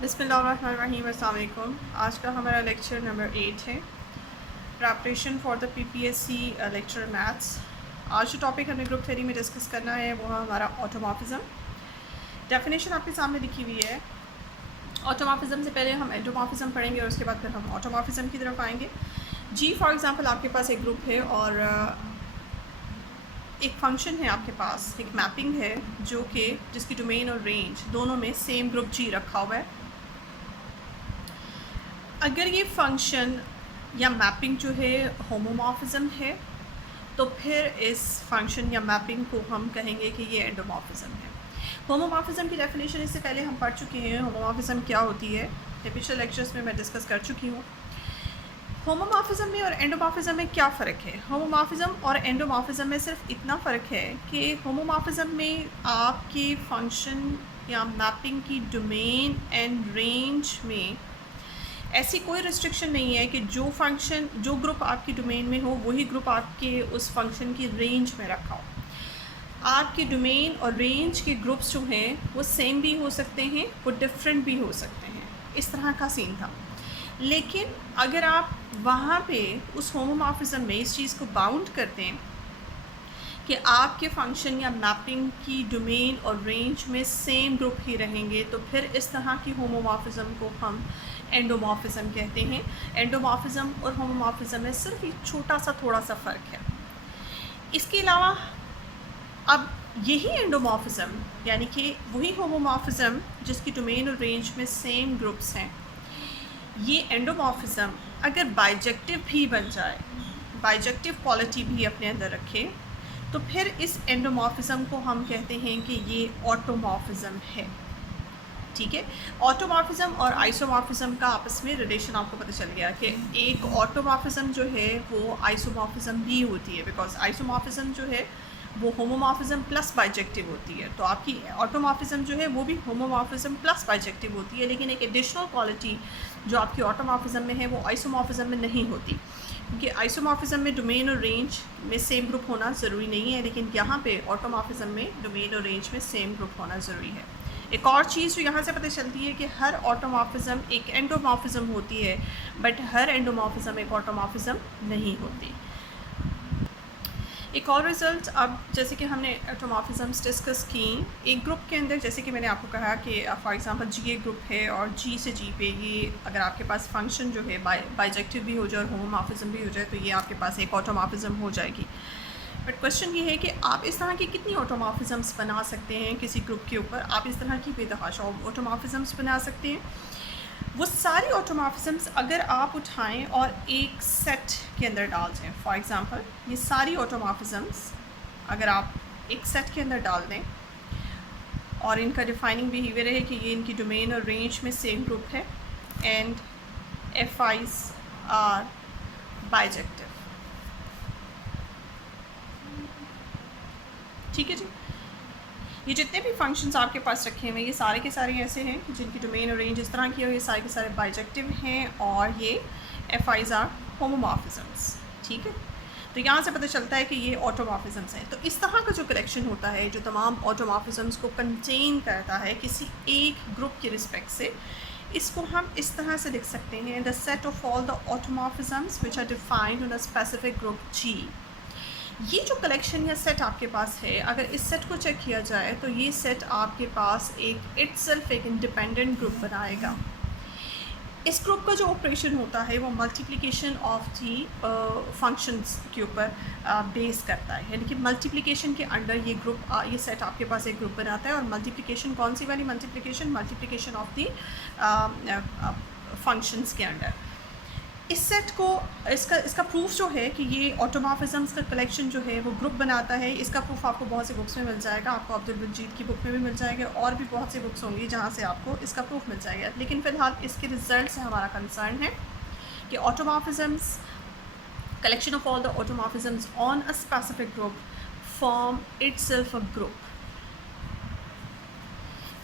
बिस्मिल्लाहिर्रहमानिर्रहीम, अस्सलाम वालेकुम। आज का हमारा लेक्चर नंबर 8 है, preparation for the PPSC lecture maths. आज जो टॉपिक हमें ग्रुप थ्योरी में डिस्कस करना है वो है हमारा ऑटोमॉर्फिज्म। डेफिनेशन आपके सामने लिखी हुई है। ऑटोमॉर्फिज्म से पहले हम एंडोमॉर्फिज्म पढ़ेंगे और उसके बाद फिर हम ऑटोमॉर्फिज्म की तरफ आएंगे। जी फॉर एग्ज़ाम्पल आपके पास एक ग्रुप है और एक फंक्शन है आपके पास, एक मैपिंग है जो कि जिसकी डोमेन और रेंज दोनों में सेम ग्रुप जी रखा हुआ है। अगर ये फंक्शन या मैपिंग जो है होमोमॉर्फिज्म है तो फिर इस फंक्शन या मैपिंग को हम कहेंगे कि ये एंडोमॉर्फिज्म है। होमोमॉर्फिज्म की डेफिनेशन इससे पहले हम पढ़ चुके हैं। होमोमॉर्फिज्म क्या होती है ये पिछले लेक्चर्स में मैं डिस्कस कर चुकी हूँ। होमोमॉर्फिज्म में और एंडोमॉर्फिज्म में क्या फ़र्क है? होमोमॉर्फिज्म और एंडोमॉर्फिज्म में सिर्फ इतना फ़र्क है कि होमोमॉर्फिज्म में आपके फंक्शन या मैपिंग की डोमेन एंड रेंज में ऐसी कोई रिस्ट्रिक्शन नहीं है कि जो फंक्शन जो ग्रुप आपकी डोमेन में हो वही ग्रुप आपके उस फंक्शन की रेंज में रखा हो। आपकी डोमेन और रेंज के ग्रुप्स जो हैं वो सेम भी हो सकते हैं, वो डिफरेंट भी हो सकते हैं। इस तरह का सीन था। लेकिन अगर आप वहाँ पे उस होमोमॉर्फिज्म में इस चीज़ को बाउंड करते हैं कि आपके फंक्शन या मैपिंग की डोमेन और रेंज में सेम ग्रुप ही रहेंगे, तो फिर इस तरह की होमोमॉर्फिज्म को हम एंडोमॉर्फिज्म कहते हैं। एंडोमॉर्फिज्म और होमोमॉर्फिज्म में सिर्फ एक छोटा सा थोड़ा सा फ़र्क है। इसके अलावा अब यही एंडोमॉर्फिज्म यानी कि वही होमोमॉर्फिज्म जिसकी डोमेन और रेंज में सेम ग्रुप्स हैं, ये एंडोमॉर्फिज्म अगर बाइजेक्टिव भी बन जाए, बाइजेक्टिव क्वालिटी भी अपने अंदर रखे, तो फिर इस एंडोमॉर्फिज्म को हम कहते हैं कि ये ऑटोमॉर्फिज्म है। ठीक है, ऑटोमॉर्फिज्म और आइसोमॉर्फिज्म का आपस में रिलेशन आपको पता चल गया कि एक ऑटोमॉर्फिज्म जो है वो आइसोमॉर्फिज्म भी होती है, बिकॉज आइसोमॉर्फिज्म जो है वो होमोमॉर्फिज्म प्लस बाइजेक्टिव होती है। तो आपकी ऑटोमॉर्फिज्म जो है वो भी होमोमॉर्फिज्म प्लस बाइजेक्टिव होती है, लेकिन एक एडिशनल क्वालिटी जो आपकी ऑटोमॉर्फिज्म में है वो आइसोमॉर्फिज्म में नहीं होती, क्योंकि आइसोमॉर्फिज्म में डोमेन और रेंज में सेम ग्रुप होना ज़रूरी नहीं है, लेकिन यहाँ पे ऑटोमॉर्फिज्म में डोमेन और रेंज में सेम ग्रुप होना ज़रूरी है। एक और चीज़ जो यहाँ से पता चलती है कि हर ऑटोमॉर्फिज्म एक एंडोमॉर्फिज्म होती है, बट हर एंडोमॉर्फिज्म एक ऑटोमॉर्फिज्म नहीं होती। एक और रिज़ल्ट, अब जैसे कि हमने ऑटोमॉर्फिज्म्स डिस्कस की एक ग्रुप के अंदर, जैसे कि मैंने आपको कहा कि फॉर एग्जांपल जी एक ग्रुप है और जी से जी पे ये अगर आपके पास फंक्शन जो है बाइजेक्टिव भी हो जाए और होमोमॉर्फिज्म भी हो जाए तो ये आपके पास एक ऑटोमॉर्फिज्म हो जाएगी। बट क्वेश्चन ये है कि आप इस तरह की कितनी ऑटोमॉर्फिज्म्स बना सकते हैं किसी ग्रुप के ऊपर? आप इस तरह की बेतहाशा ऑटोमॉर्फिज्म्स बना सकते हैं। वो सारी ऑटोमॉर्फिज्म्स अगर आप उठाएं और एक सेट के अंदर डाल दें, फॉर एग्जांपल ये सारी ऑटोमॉर्फिज्म्स अगर आप एक सेट के अंदर डाल दें और इनका डिफाइनिंग बिहेवियर है कि ये इनकी डोमेन और रेंज में सेम ग्रुप है and F I's are bijective. ठीक है जी, ये जितने भी फंक्शंस आपके पास रखे हुए हैं ये सारे के सारे ऐसे हैं कि जिनकी डोमेन और रेंज इस तरह की हो, ये सारे के सारे बाइजेक्टिव हैं और ये एफ आईज आर होमोमॉर्फिज्म्स। ठीक है, तो यहाँ से पता चलता है कि ये ऑटोमॉर्फिज्म्स हैं। तो इस तरह का जो कलेक्शन होता है जो तमाम ऑटोमॉर्फिज्म्स को कंटेन करता है किसी एक ग्रुप के रिस्पेक्ट से, इसको हम इस तरह से लिख सकते हैं, the set of all the automorphisms which are defined on a specific group G. ये जो कलेक्शन या सेट आपके पास है, अगर इस सेट को चेक किया जाए तो ये सेट आपके पास एक इटसेल्फ एक इंडिपेंडेंट ग्रुप बनाएगा। इस ग्रुप का जो ऑपरेशन होता है वो मल्टीप्लिकेशन ऑफ दी फंक्शंस के ऊपर बेस करता है, यानी कि मल्टीप्लिकेशन के अंडर ये ग्रुप ये सेट आपके पास एक ग्रुप बनाता है। और मल्टीप्लिकेशन कौन सी वाली multiplication? Multiplication of the functions के अंडर। इस सेट को इसका प्रूफ जो है कि ये ऑटोमॉर्फिज्म्स का कलेक्शन जो है वो ग्रुप बनाता है, इसका प्रूफ आपको बहुत सी बुक्स में मिल जाएगा। आपको अब्दुल मजीद की बुक में भी मिल जाएगा और भी बहुत सी बुक्स होंगी जहाँ से आपको इसका प्रूफ मिल जाएगा। लेकिन फ़िलहाल इसके रिजल्ट से हमारा कंसर्न है कि automorphisms, collection of all the automorphisms on a specific group form itself a group.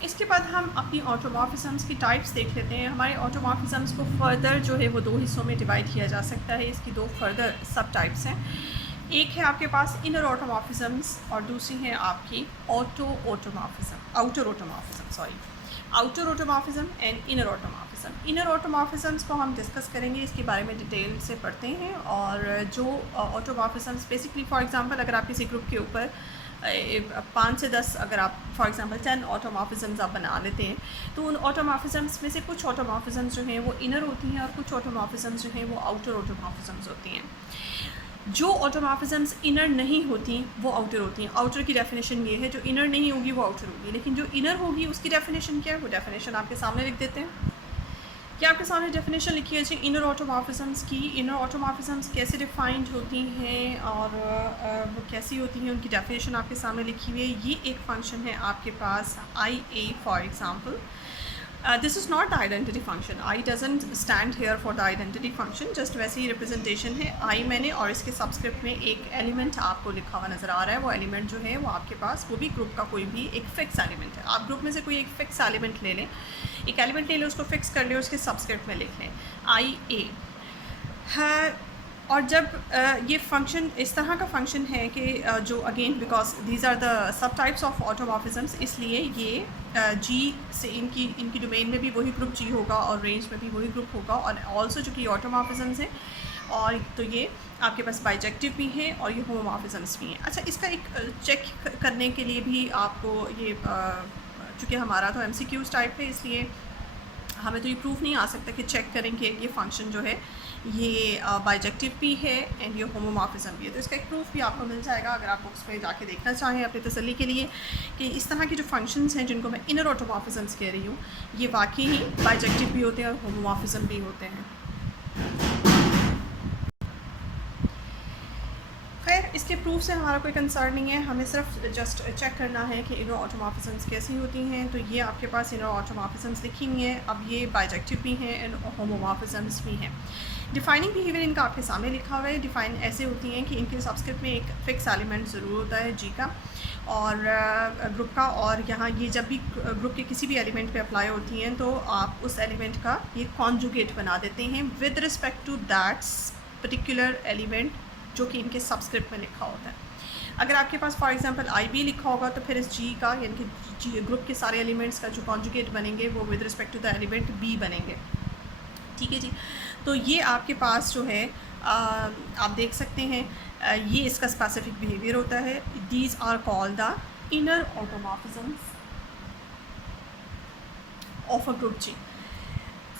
इसके बाद हम अपनी ऑटोमॉर्फिज्म्स की टाइप्स देख लेते हैं। हमारे ऑटोमॉर्फिज्म्स को फर्दर जो है वो दो हिस्सों में डिवाइड किया जा सकता है। इसकी दो फर्दर सब टाइप्स हैं। एक है आपके पास इनर ऑटोमॉर्फिज्म्स और दूसरी है आपकी outer automorphism. Outer automorphism and inner automorphism. Inner automorphisms को हम डिस्कस करेंगे, इसके बारे में डिटेल से पढ़ते हैं। और जो ऑटोमॉर्फिज्म्स बेसिकली फॉर एग्जांपल अगर आप किसी ग्रुप के ऊपर 5 से 10 अगर आप फॉर एग्जांपल 10 ऑटोमॉर्फिज्म्स आप बना लेते हैं, तो उन ऑटोमॉर्फिज्म्स में से कुछ ऑटोमॉर्फिज्म्स जो हैं वो इनर होती हैं और कुछ ऑटोमॉर्फिज्म्स जो हैं वो आउटर ऑटोमॉर्फिज्म्स होती हैं। जो ऑटोमॉर्फिज्म्स इनर नहीं होती वो आउटर होती हैं। आउटर की डेफिनेशन ये है, जो इनर नहीं होगी वो आउटर होगी, लेकिन जो इनर होगी उसकी डेफिनेशन क्या है, वो डेफिनेशन आपके सामने लिख देते हैं। क्या आपके सामने डेफिनेशन लिखी है जी इनर ऑटोमॉर्फिज्म्स की। इनर ऑटोमॉर्फिज्म्स कैसे डिफाइंड होती हैं और वो कैसी होती हैं, उनकी डेफिनेशन आपके सामने लिखी हुई है। ये एक फंक्शन है आपके पास I A for example. This is not the identity function, I doesn't stand here for the identity function, just वैसे ही रिप्रेजेंटेशन है आई मैंने, और इसके सबस्क्रिप्ट में एक एलिमेंट आपको लिखा हुआ नज़र आ रहा है। वो एलिमेंट जो है वो आपके पास वो भी ग्रुप का कोई भी एक फ़िक्स एलिमेंट है। आप ग्रुप में से कोई एक फ़िक्स एलिमेंट ले लें, एक एलिमेंट ले लें, उसको फिक्स कर लें, उसके सबस्क्रिप्ट में लिख लें आई ए है। और जब ये फंक्शन इस तरह का फंक्शन है कि जो again because these are the sub types of automorphisms, इसलिए ये जी से इनकी डोमेन में भी वही ग्रुप जी होगा और रेंज में भी वही ग्रुप होगा। और ऑल्सो जो कि ऑटोमॉर्फिज्म्स हैं, और तो ये आपके पास बाइजेक्टिव भी हैं और ये होमोमॉर्फिज्म्स भी हैं। अच्छा, इसका एक चेक करने के लिए भी आपको ये चूँकि हमारा तो MCQs टाइप है, इसलिए हमें तो ये प्रूफ नहीं आ सकता कि चेक करें कि ये फंक्शन जो है ये बाइजेक्टिव भी है एंड ये होमोमॉर्फिज्म भी है। तो इसका एक प्रूफ भी आपको मिल जाएगा अगर आप बुक्स में जाके देखना चाहें अपनी तसल्ली के लिए कि इस तरह के जो फंक्शंस हैं जिनको मैं इनर ऑटोमॉर्फिज्म्स कह रही हूँ, ये वाकई ही बाइजेक्टिव भी होते हैं और होमोमॉर्फिज्म भी होते हैं। खैर, इसके प्रूफ से हमारा कोई कंसर्न नहीं है, हमें सिर्फ जस्ट चेक करना है कि इनर ऑटोमॉर्फिज्म्स कैसी होती हैं। तो ये आपके पास इनर ऑटोमॉर्फिज्म्स लिखी हुई हैं। अब ये बाइजेक्टिव भी हैं एंड होमोमॉर्फिज्म्स भी हैं। डिफाइनिंग बिहेवियर इनका आपके सामने लिखा हुआ है। डिफाइन ऐसे होती हैं कि इनके सबस्क्रिप्ट में एक फ़िक्स एलिमेंट ज़रूर होता है जी का और ग्रुप का, और यहाँ ये जब भी ग्रुप के किसी भी एलिमेंट पे अप्लाई होती हैं तो आप उस एलिमेंट का ये कॉन्जुगेट बना देते हैं with respect to that particular element जो कि इनके सबस्क्रिप्ट में लिखा होता है। अगर आपके पास फॉर एग्जांपल आई बी लिखा होगा तो फिर इस जी का यानी कि जी ग्रुप के सारे एलिमेंट्स का जो कॉन्जुगेट बनेंगे वो with respect to the element B बनेंगे। ठीक है जी। तो ये आपके पास जो है आप देख सकते हैं ये इसका स्पेसिफिक बिहेवियर होता है। These are called the inner automorphisms of a group G.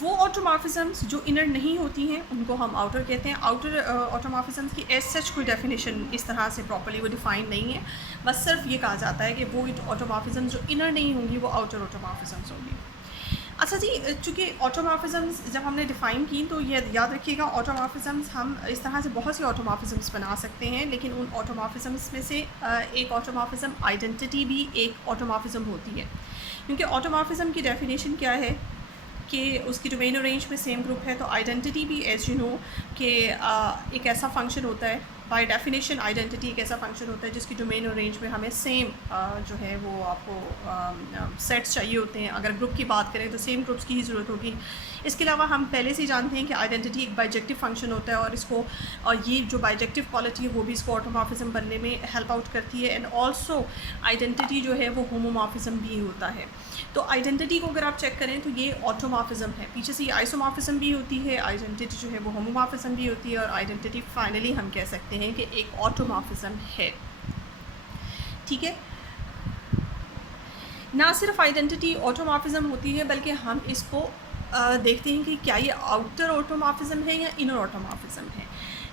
वो ऑटोमॉर्फिज्म्स जो इनर नहीं होती हैं उनको हम आउटर कहते हैं। आउटर ऑटोमॉर्फिज्म्स की एज सच कोई डेफिनेशन इस तरह से प्रॉपर्ली वो डिफाइन नहीं है, बस सिर्फ ये कहा जाता है कि वो ऑटोमॉर्फिज्म्स जो इनर नहीं होंगी वो आउटर ऑटोमॉर्फिज्म्स होंगी। अच्छा जी, चूँकि ऑटोमॉर्फिज्म्स जब हमने डिफ़ाइन की तो ये याद रखिएगा ऑटोमॉर्फिज्म्स हम इस तरह से बहुत सी ऑटोमॉर्फिज्म्स बना सकते हैं, लेकिन उन ऑटोमॉर्फिज्म्स में से एक ऑटोमॉर्फिज्म आइडेंटिटी भी एक ऑटोमॉर्फिज्म होती है। क्योंकि ऑटोमॉर्फिज्म की डेफिनेशन क्या है कि उसकी डोमेन और रेंज में सेम ग्रुप है, तो आइडेंटिटी भी एज यू नो कि एक ऐसा फंक्शन होता है, बाय डेफिनेशन आइडेंटिटी एक ऐसा फंक्शन होता है जिसकी डोमेन और रेंज में हमें सेम जो है वो आपको सेट्स चाहिए होते हैं। अगर ग्रुप की बात करें तो सेम ग्रुप्स की ही ज़रूरत होगी। इसके अलावा हम पहले से ही जानते हैं कि आइडेंटिटी एक बाइजेक्टिव फंक्शन होता है और ये जो बाइजेक्टिव क्वालिटी है वो भी इसको ऑटोमॉर्फिज्म बनने में हेल्प आउट करती है। एंड ऑल्सो आइडेंटिटी जो है वो होमोमॉर्फिज्म भी होता है। तो आइडेंटिटी को अगर आप चेक करें तो ये ऑटोमॉर्फिज्म है, पीछे से ये आइसोमॉर्फिज्म भी होती है, आइडेंटिटी जो है वो होमोमॉर्फिज्म भी होती है, और आइडेंटिटी फाइनली हम कह सकते हैं कि एक ऑटोमॉर्फिज्म है। ठीक है, ना सिर्फ आइडेंटिटी ऑटोमॉर्फिज्म होती है बल्कि हम इसको देखते हैं कि क्या ये आउटर ऑटोमॉर्फिज्म है या इनर ऑटोमॉर्फिज्म है।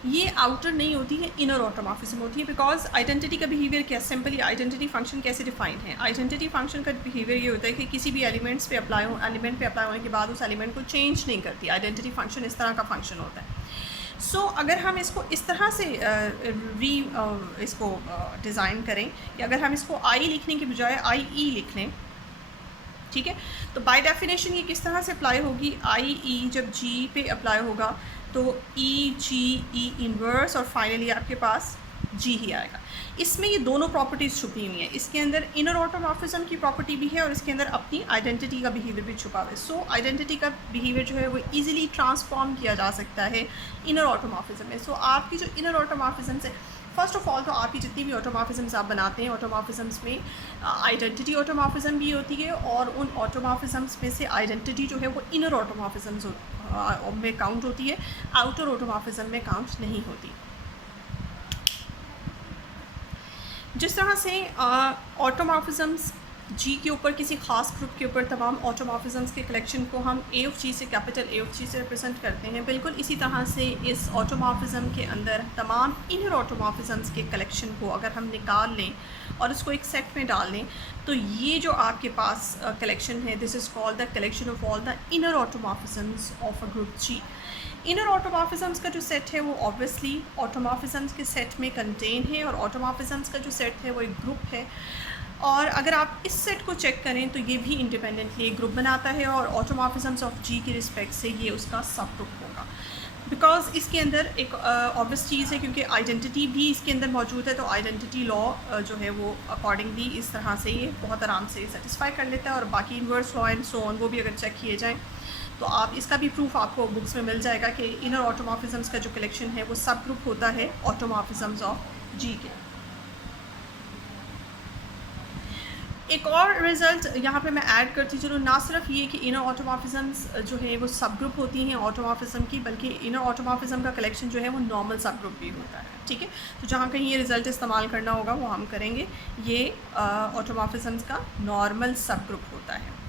ये आउटर नहीं होती है, इनर ऑटोमॉर्फिज्म होती है। बिकॉज आइडेंटिटी का बिहेवियर क्या, सिंपली आइडेंटिटी फंक्शन कैसे डिफाइन है। आइडेंटिटी फंक्शन का बिहेवियर ये होता है कि किसी भी एलिमेंट पे अप्लाई होने के बाद उस एलिमेंट को चेंज नहीं करती। आइडेंटिटी फंक्शन इस तरह का फंक्शन होता है। सो अगर हम इसको इस तरह से इसको डिज़ाइन करें कि अगर हम इसको आई लिखने के बजाय आई ई लिख लें, ठीक है, तो बाय डेफिनेशन ये किस तरह से अप्लाई होगी, आई ई जब जी पे अप्लाई होगा तो ई जी ई इन्वर्स और फाइनली आपके पास जी ही आएगा। इसमें ये दोनों प्रॉपर्टीज़ छुपी हुई हैं। इसके अंदर इनर ऑटोमॉर्फिज्म की प्रॉपर्टी भी है और इसके अंदर अपनी आइडेंटिटी का बिहेवियर भी छुपा हुआ है। सो आइडेंटिटी का बिहेवियर जो है वो इजीली ट्रांसफॉर्म किया जा सकता है इनर ऑटोमॉर्फिज्म में। सो आपकी जो इनर ऑटोमॉर्फिज्म है फर्स्ट ऑफ ऑल तो आपकी जितनी भी ऑटोमॉर्फिज्म्स आप बनाते हैं, ऑटोमॉर्फिज्म्स में आइडेंटिटी ऑटोमॉर्फिज्म भी होती है, और उन ऑटोमॉर्फिज्म्स में से आइडेंटिटी जो है वो इनर ऑटोमॉर्फिज्म्स में काउंट होती है, आउटर ऑटोमॉर्फिज्म में काउंट नहीं होती। जिस तरह से ऑटोमॉर्फिज्म्स जी के ऊपर, किसी खास ग्रुप के ऊपर तमाम ऑटोमॉर्फिज्म्स के कलेक्शन को हम ए ऑफ जी से, कैपिटल ए ऑफ जी से रिप्रेजेंट करते हैं, बिल्कुल इसी तरह से इस ऑटोमॉर्फिज्म के अंदर तमाम इनर ऑटोमॉर्फिज्म्स के कलेक्शन को अगर हम निकाल लें और उसको एक सेट में डाल लें, तो ये जो आपके पास कलेक्शन है, this is called the collection of all the inner automorphisms of a group G. Inner automorphisms का जो सेट है वो ऑब्वियसली ऑटोमॉर्फिज्म्स के सेट में कंटेन है, और ऑटोमॉर्फिज्म्स का जो सेट है वो एक ग्रुप है, और अगर आप इस सेट को चेक करें तो ये भी इंडिपेंडेंटली एक ग्रुप बनाता है, और ऑटोमॉर्फिज्म्स ऑफ जी के रिस्पेक्ट से ये उसका सब ग्रुप होगा, बिकॉज इसके अंदर एक ऑब्वियस चीज़ है, क्योंकि आइडेंटिटी भी इसके अंदर मौजूद है, तो आइडेंटिटी लॉ जो है वो अकॉर्डिंगली इस तरह से ये बहुत आराम से सेटिस्फाई कर लेता है, और बाकी inverse law and so on वो भी अगर चेक किए जाएँ तो आप इसका भी प्रूफ आपको बुक्स में मिल जाएगा कि इनर ऑटोमॉर्फिज्म्स का जो कलेक्शन है वो सब ग्रुप होता है ऑटोमॉर्फिज्म्स ऑफ जी के। एक और रिज़ल्ट यहाँ पे मैं ऐड करती चलूँ, ना सिर्फ ये कि इनर ऑटोमॉर्फिज्म्स जो है वो सब ग्रुप होती हैं ऑटोमॉर्फिज्म की, बल्कि इनर ऑटोमॉर्फिज्म का कलेक्शन जो है वो नॉर्मल सब ग्रुप भी होता है, ठीक है। तो जहाँ कहीं ये रिज़ल्ट इस्तेमाल करना होगा वो हम करेंगे, ये ऑटोमॉर्फिज्म्स का नॉर्मल सब ग्रुप होता है।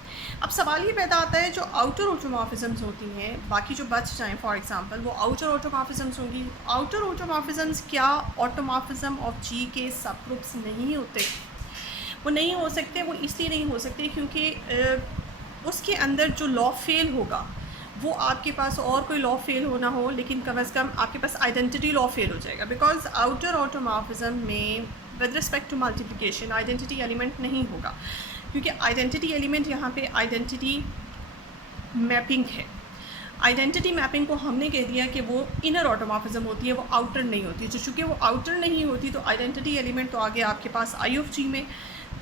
अब सवाल ये पैदा आता है, जो आउटर ऑटोमॉर्फिज्म्स होती हैं, बाकी जो बच जाएँ फॉर एग्जांपल वो आउटर ऑटोमॉर्फिज्म्स होंगी। आउटर ऑटोमॉर्फिज्म्स क्या ऑटोमॉर्फिज्म ऑफ जी के सब ग्रुप्स नहीं होते? वो नहीं हो सकते, वो इसलिए नहीं हो सकते क्योंकि उसके अंदर जो लॉ फेल होगा वो आपके पास और कोई लॉ फेल होना हो, लेकिन कम अज़ कम आपके पास आइडेंटिटी लॉ फेल हो जाएगा, बिकॉज आउटर ऑटोमॉर्फिज्म में with respect to multiplication identity element नहीं होगा, क्योंकि आइडेंटिटी एलिमेंट यहाँ पे आइडेंटिटी मैपिंग है। आइडेंटिटी मैपिंग को हमने कह दिया कि वो इनर ऑटोमॉर्फिज्म होती है, वो आउटर नहीं होती। तो चूँकि वो आउटर नहीं होती तो आइडेंटिटी एलिमेंट तो आगे आपके पास आई ऑफ जी में,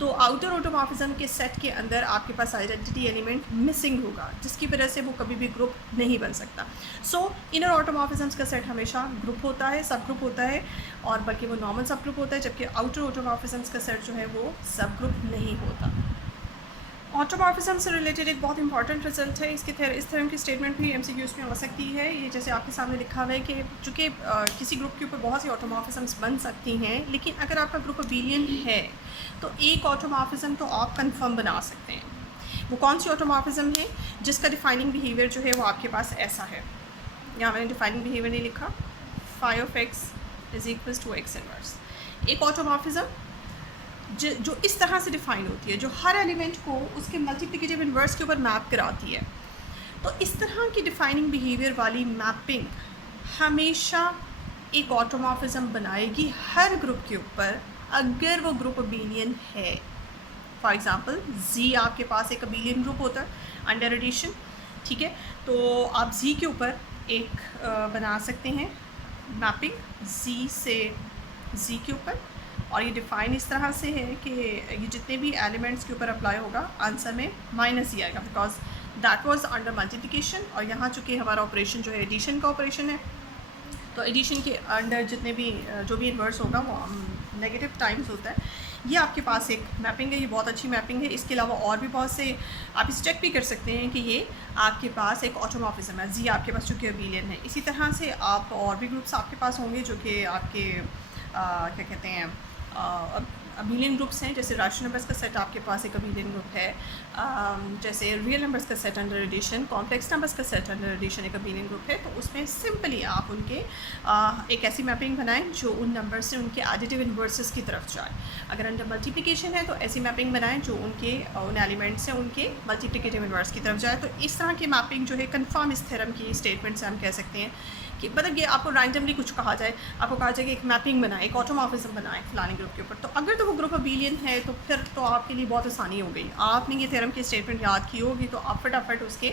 तो आउटर ऑटोमॉर्फिज्म के सेट के अंदर आपके पास आइडेंटिटी एलिमेंट मिसिंग होगा, जिसकी वजह से वो कभी भी ग्रुप नहीं बन सकता। सो इनर ऑटोमॉर्फिज्म्स का सेट हमेशा ग्रुप होता है, सब ग्रुप होता है, और बल्कि वो नॉर्मल सब ग्रुप होता है, जबकि आउटर ऑटोमॉर्फिज्म्स का सेट जो है वो सब ग्रुप नहीं होता। ऑटोमॉर्फिज्म से रिलेटेड एक बहुत इंपॉर्टेंट रिजल्ट है, इसके इस तरह की स्टेटमेंट भी एमसीक्यूज़ में हो सकती है। ये जैसे आपके सामने लिखा हुआ है कि चूँकि किसी ग्रुप के ऊपर बहुत सी ऑटोमॉर्फिज्म्स बन सकती हैं, लेकिन अगर आपका ग्रुप अबेलियन है तो एक ऑटोमॉर्फिज्म तो आप कंफर्म बना सकते हैं। वो कौन सी ऑटोमॉर्फिज्म है जिसका डिफाइनिंग बिहेवियर जो है वो आपके पास ऐसा है, यहाँ मैंने डिफाइनिंग बिहेवियर नहीं लिखा, phi of X is equals to X inverse. एक ऑटोमॉर्फिज्म जो इस तरह से डिफ़ाइन होती है, जो हर एलिमेंट को उसके मल्टीप्लिकेटिव इन्वर्स के ऊपर मैप कराती है, तो इस तरह की डिफ़ाइनिंग बिहेवियर वाली मैपिंग हमेशा एक ऑटोमॉर्फिज्म बनाएगी हर ग्रुप के ऊपर, अगर वो ग्रुप अबेलियन है। फॉर एग्ज़ाम्पल जी आपके पास एक अबेलियन ग्रुप होता है अंडर एडिशन, ठीक है, तो आप जी के ऊपर एक बना सकते हैं मैपिंग जी से जी के ऊपर, और ये डिफ़ाइन इस तरह से है कि ये जितने भी एलिमेंट्स के ऊपर अप्लाई होगा आंसर में माइनस ही आएगा, because that was under multiplication, और यहाँ चूँकि हमारा ऑपरेशन जो है एडिशन का ऑपरेशन है, तो एडिशन के अंडर जितने भी जो भी इन्वर्स होगा वो नेगेटिव टाइम्स होता है। ये आपके पास एक मैपिंग है, ये बहुत अच्छी मैपिंग है। इसके अलावा और भी बहुत से आप इस चेक भी कर सकते हैं कि ये आपके पास एक ऑटोमॉर्फिज्म है, जी आपके पास चूँकि अबेलियन है। इसी तरह से आप और भी ग्रुप्स आपके पास होंगे जो कि आपके क्या कहते हैं अबेलियन ग्रुप्स हैं, जैसे रैशनल नंबर्स का सेट आपके पास एक अबेलियन ग्रुप है, जैसे रियल नंबर्स का set under addition, complex numbers का सेट अंडर एडिशन एक अबेलियन ग्रुप है। तो उसमें सिंपली आप उनके एक ऐसी मैपिंग बनाएं जो उन नंबर से उनके एडिटिव इन्वर्सेस की तरफ जाए। अगर अंडर मल्टीप्लिकेशन है तो ऐसी मैपिंग बनाएं जो उनके उन एलिमेंट से उनके मल्टीप्लिकेटिव इन्वर्स की तरफ जाए। तो इस तरह की मैपिंग जो है कन्फर्म इस थ्योरम की स्टेटमेंट से हम कह सकते हैं कि मतलब ये आपको रैंडमली कुछ कहा जाए, आपको कहा जाए कि एक मैपिंग बनाए, एक ऑटोमॉर्फिज्म बनाए फलाने ग्रुप के ऊपर, तो अगर तो वो ग्रुप अबेलियन है तो फिर तो आपके लिए बहुत आसानी हो गई। आपने ये थ्योरम की स्टेटमेंट याद की होगी तो आप फटाफट उसके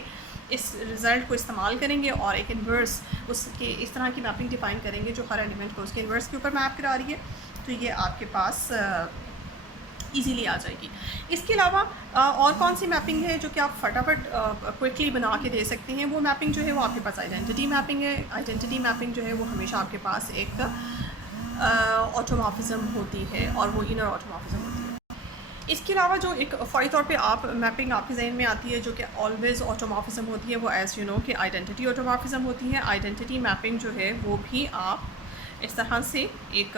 इस रिज़ल्ट को इस्तेमाल करेंगे और एक इन्वर्स उसके इस तरह की मैपिंग डिफाइन करेंगे जो हर एलिमेंट को उसके इन्वर्स के ऊपर मैप करा रही है, तो ये आपके पास इजीली आ जाएगी। इसके अलावा और कौन सी मैपिंग है जो कि आप फटाफट क्विकली बना के दे सकते हैं? वो मैपिंग जो है वो आपके पास आइडेंटिटी मैपिंग है। आइडेंटिटी मैपिंग जो है वो हमेशा आपके पास एक ऑटोमॉर्फिज्म होती है और वो इनर ऑटोमॉर्फिज्म होती है। इसके अलावा जो एक फ़ौरी तौर पे आप मैपिंग आपके जहन में आती है जो कि ऑलवेज़ ऑटोमॉर्फिज्म होती है, वो एज़ यू नो कि आइडेंटिटी ऑटोमॉर्फिज्म होती है। आइडेंटिटी मैपिंग जो है वो भी आप इस तरह से एक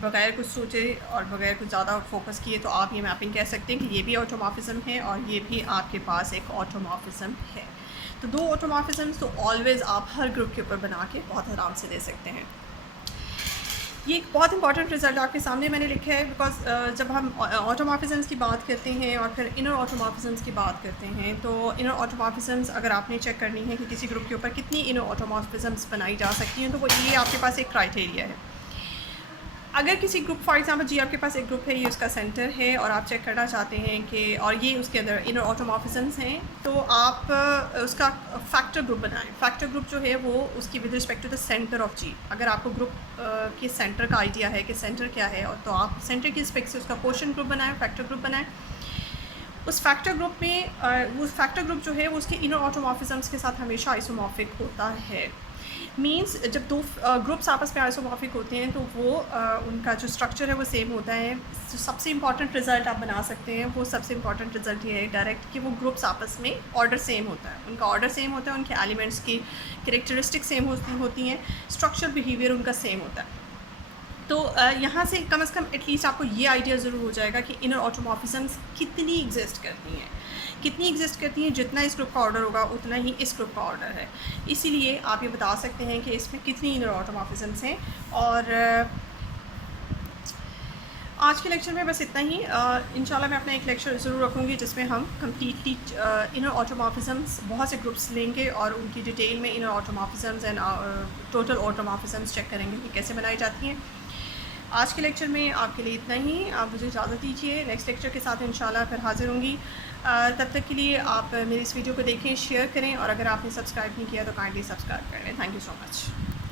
बगैर कुछ सोचे और बगैर कुछ ज़्यादा फोकस किए तो आप ये मैपिंग कह सकते हैं कि ये भी ऑटोमॉर्फिज्म है और ये भी आपके पास एक ऑटोमॉर्फिज्म है। तो दो ऑटोमॉर्फिज्म्स तो ऑलवेज़ आप हर ग्रुप के ऊपर बना के बहुत आराम से दे सकते हैं। ये एक बहुत इंपॉर्टेंट रिज़ल्ट आपके सामने मैंने लिखा है बिकॉज जब हम ऑटोमॉर्फिज्म्स की बात करते हैं और फिर इनर ऑटोमॉर्फिज्म्स की बात करते हैं तो इनर ऑटोमॉर्फिज्म्स अगर आपने चेक करनी है कि किसी ग्रुप के ऊपर कितनी इनर ऑटोमॉर्फिज्म्स बनाई जा सकती हैं तो वो ये आपके पास एक क्राइटेरिया है। अगर किसी ग्रुप फॉर एग्जांपल जी आपके पास एक ग्रुप है, ये उसका सेंटर है और आप चेक करना चाहते हैं कि और ये उसके अंदर इनर ऑटोमॉर्फिज्म्स हैं तो आप उसका फैक्टर ग्रुप बनाएं। फैक्टर ग्रुप जो है वो उसकी with respect to the centre of G, अगर आपको ग्रुप के सेंटर का आइडिया है कि सेंटर क्या है और तो आप सेंटर की रिस्पेक्ट से उसका क्वोशिएंट ग्रुप बनाएं, फैक्टर ग्रुप बनाएं। उस फैक्टर ग्रुप में वो फैक्टर ग्रुप जो है वो उसके इनर ऑटोमॉर्फिज्म्स के साथ हमेशा आइसोमॉर्फिक होता है। मींस जब दो ग्रुप्स आपस में आइसोमॉर्फिक होते हैं तो वो उनका जो स्ट्रक्चर है वो सेम होता है। जो सबसे इंपॉर्टेंट रिज़ल्ट आप बना सकते हैं वो सबसे इंपॉर्टेंट रिज़ल्ट ये है डायरेक्ट कि वो ग्रुप्स आपस में ऑर्डर सेम होता है, उनका ऑर्डर सेम होता है, उनके एलिमेंट्स की कैरेक्टरिस्टिक सेम होती हैं, स्ट्रक्चर बिहेवियर उनका सेम होता है। तो यहाँ से कम एटलीस्ट आपको ये आइडिया ज़रूर हो जाएगा कि इनर ऑटोमॉर्फिज्म्स कितनी एग्जिस्ट करती हैं। जितना इस ग्रुप का ऑर्डर होगा उतना ही इस ग्रुप का ऑर्डर है। इसीलिए आप ये बता सकते हैं कि इसमें कितनी इनर ऑटोमॉर्फिज्म्स हैं। और आज के लेक्चर में बस इतना ही। इंशाल्लाह मैं अपना एक लेक्चर ज़रूर रखूँगी जिसमें हम कम्प्लीटली इनर ऑटोमॉर्फिज्म्स बहुत से ग्रुप्स लेंगे और उनकी डिटेल में इनर ऑटोमॉर्फिज्म्स एंड टोटल ऑटोमॉर्फिज्म्स चेक करेंगे कि कैसे बनाई जाती हैं। आज के लेक्चर में आपके लिए इतना ही। आप मुझे इजाज़त दीजिए, नेक्स्ट लेक्चर के साथ इंशाल्लाह फिर हाज़िर होंगी। तब तक के लिए आप मेरी इस वीडियो को देखें, शेयर करें और अगर आपने सब्सक्राइब नहीं किया तो काइंडली सब्सक्राइब कर लें। Thank you so much.